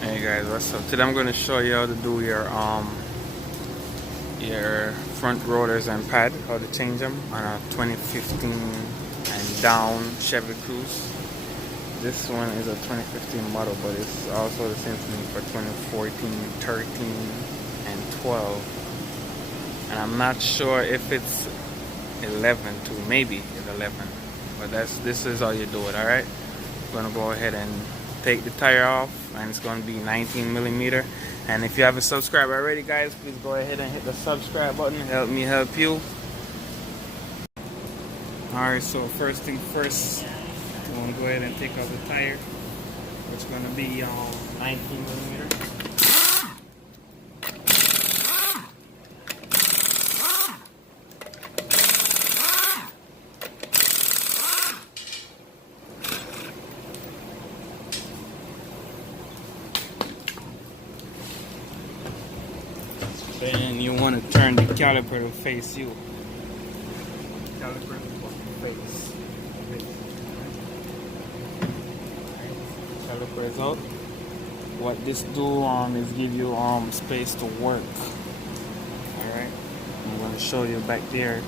Hey guys, what's up? Today I'm going to show you how to do your front rotors and pad, how to change them on a 2015 and down Chevy Cruze. This one is a 2015 model, but it's also the same thing for 2014, 13, and 12. And I'm not sure if it's 11 too. Maybe it's 11, but this is how you do it. All right, I'm gonna go ahead and take the tire off, and it's going to be 19 millimeter. And if you haven't subscribed already, guys, please go ahead and hit the subscribe button. Help me help you. Alright, so first thing first, I'm going to go ahead and take off the tire, which is going to be 19 millimeter. Then you want to turn the caliper to face you. Caliper to face. Caliper is out. What this do is give you space to work. Alright. I'm going to show you back there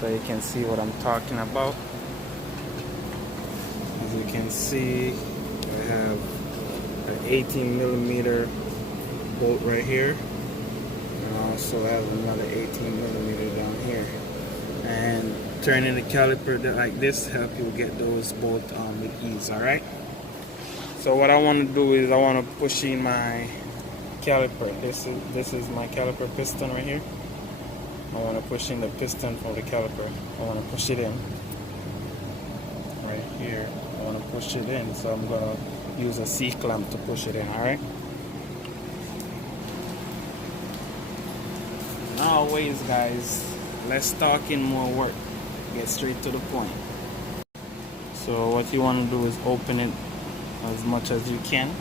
so you can see what I'm talking about. As you can see, I have an 18 millimeter bolt right here. I also have another 18 millimeter down here, and turning the caliper like this help you get those both with ease. All right, so what I want to do is I want to push in my caliper. This is my caliper piston right here. I want to push in the piston for the caliper. I want to push it in right here. I want to push it in, so I'm gonna use a C clamp to push it in. All right. Always, guys, less talking, more work. Get straight to the point. So what you want to do is open it as much as you can.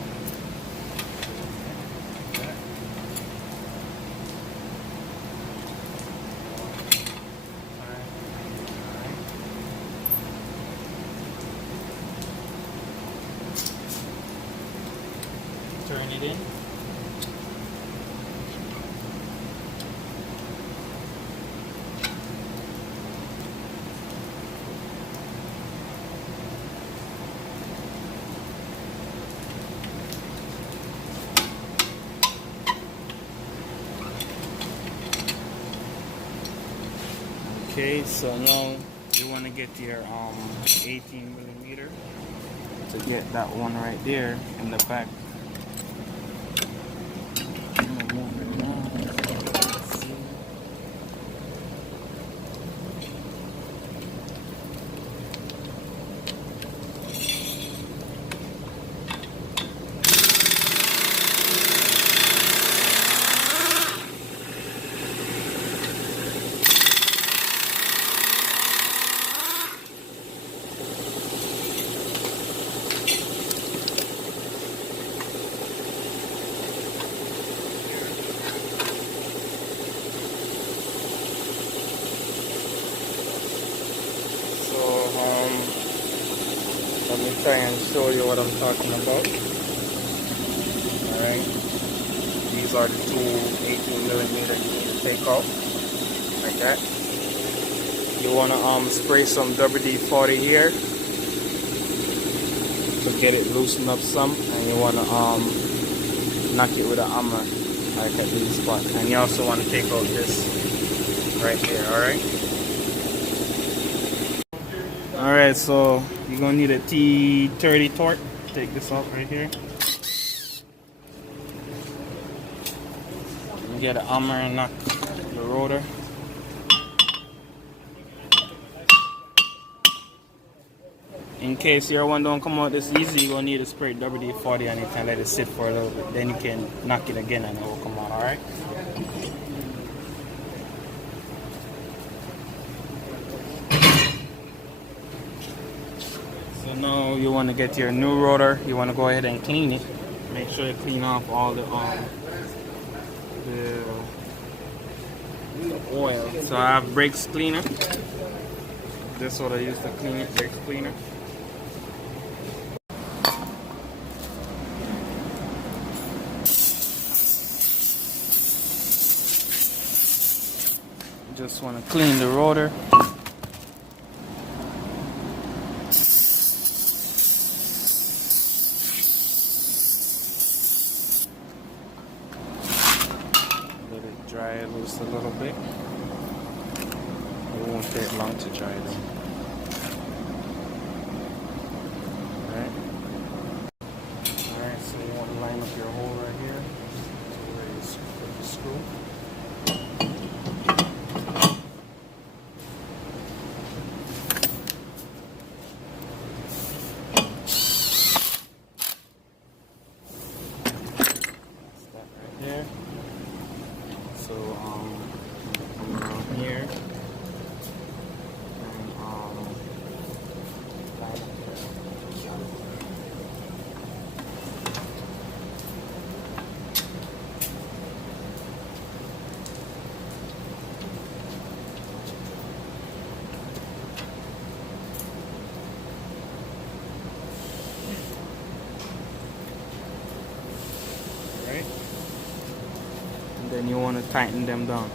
Turn it in. Okay, so now you want to get your 18 millimeter to get that one right there in the back. Let me try and show you what I'm talking about. Alright. These are the two 18 millimeter you need to take off. Like that. You want to spray some WD-40 here to get it loosened up some. And you want to knock it with a hammer like at these spots. And you also want to take out this right here. Alright. Alright, so you're going to need a T30 torque. Take this off right here. You get a hammer and knock the rotor. In case your one don't come out this easy, you're going to need to spray WD-40 on it and let it sit for a little bit. Then you can knock it again and it will come out, alright? So now you want to get your new rotor. You want to go ahead and clean it. Make sure you clean off all the oil. So I have brakes cleaner. This is what I use to clean it, brakes cleaner. just want to clean the rotor. Let it dry loose a little bit. It won't take long to dry though. Alright, so you want to line up your hole right here where you put the screw. There. So come around here and line up there. Right? Then you want to tighten them down.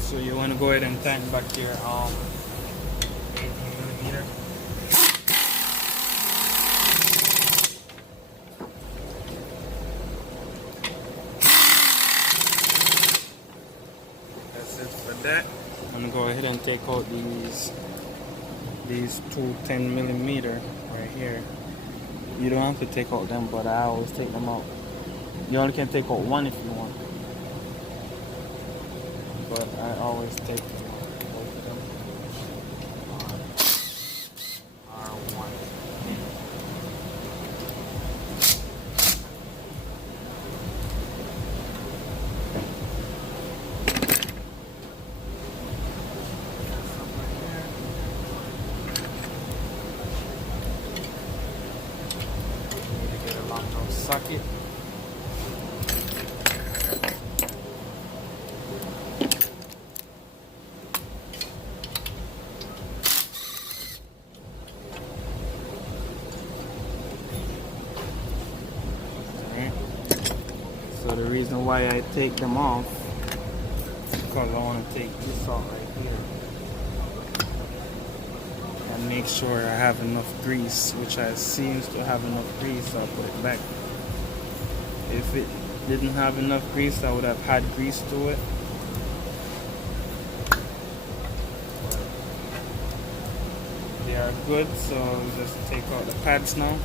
So you want to go ahead and tighten back to your 18mm. That's it for that. I'm gonna go ahead and take out these two 10mm right here. You don't have to take out them, but I always take them out. You only can take out one if you want, but I always take both of them. R1. Need to get a long enough socket. So the reason why I take them off is because I want to take this out right here and make sure I have enough grease, which I seems to have enough grease. I'll put it back. If it didn't have enough grease, I would have had grease to it. They are good, so just take out the pads now.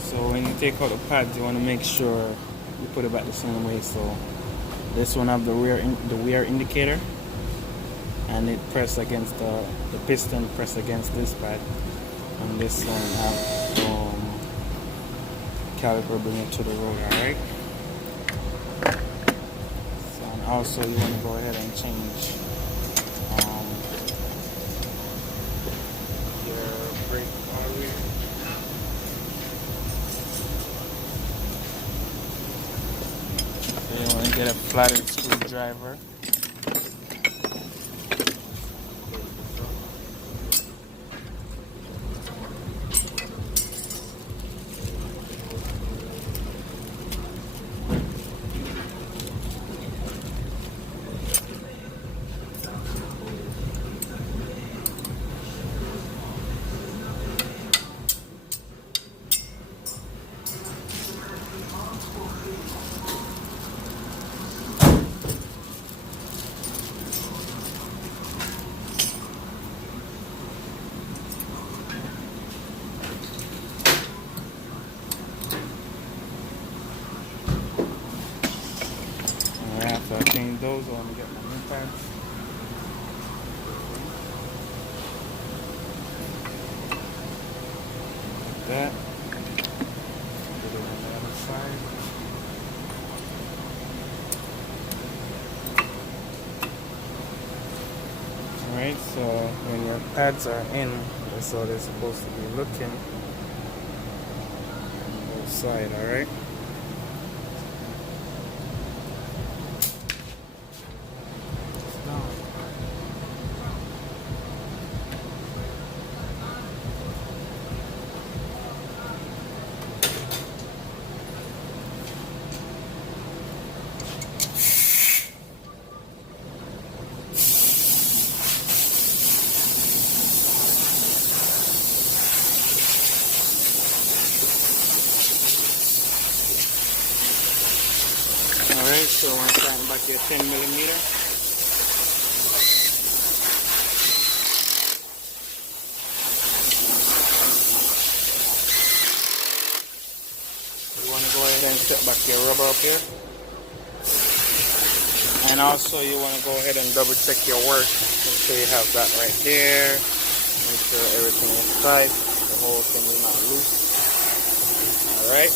So when you take out the pads, you want to make sure you put it back the same way. So this one have the wear indicator, and it press against the piston press against this pad, and this one have caliper bring it to the road. All right. So, and also you want to go ahead and change your brake oil. You want to get a flatted screwdriver. After I change those, I want to get my new pads. Like that. Put it on the other side. Alright, so when your pads are in, that's how they're supposed to be looking on both sides, alright? So when starting back your 10 millimeter. You want to go ahead and set back your rubber up here. And also you want to go ahead and double check your work. Make sure you have that right there. Make sure everything is tight. The whole thing is not loose. Alright.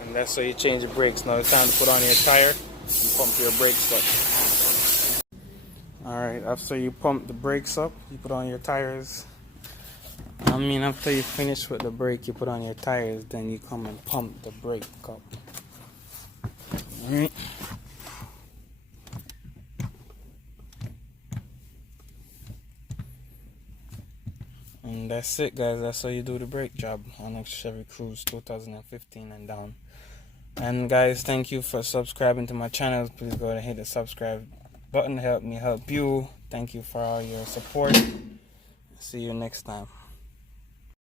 And that's how you change the brakes. Now it's time to put on your tire and pump your brakes up. Alright, after you pump the brakes up, you put on your tires. After you finish with the brake, you put on your tires, then you come and pump the brake up. Alright. And that's it, guys. That's how you do the brake job on a Chevy Cruze 2015 and down. And guys, thank you for subscribing to my channel. Please go ahead and hit the subscribe button. Help me help you. Thank you for all your support. See you next time.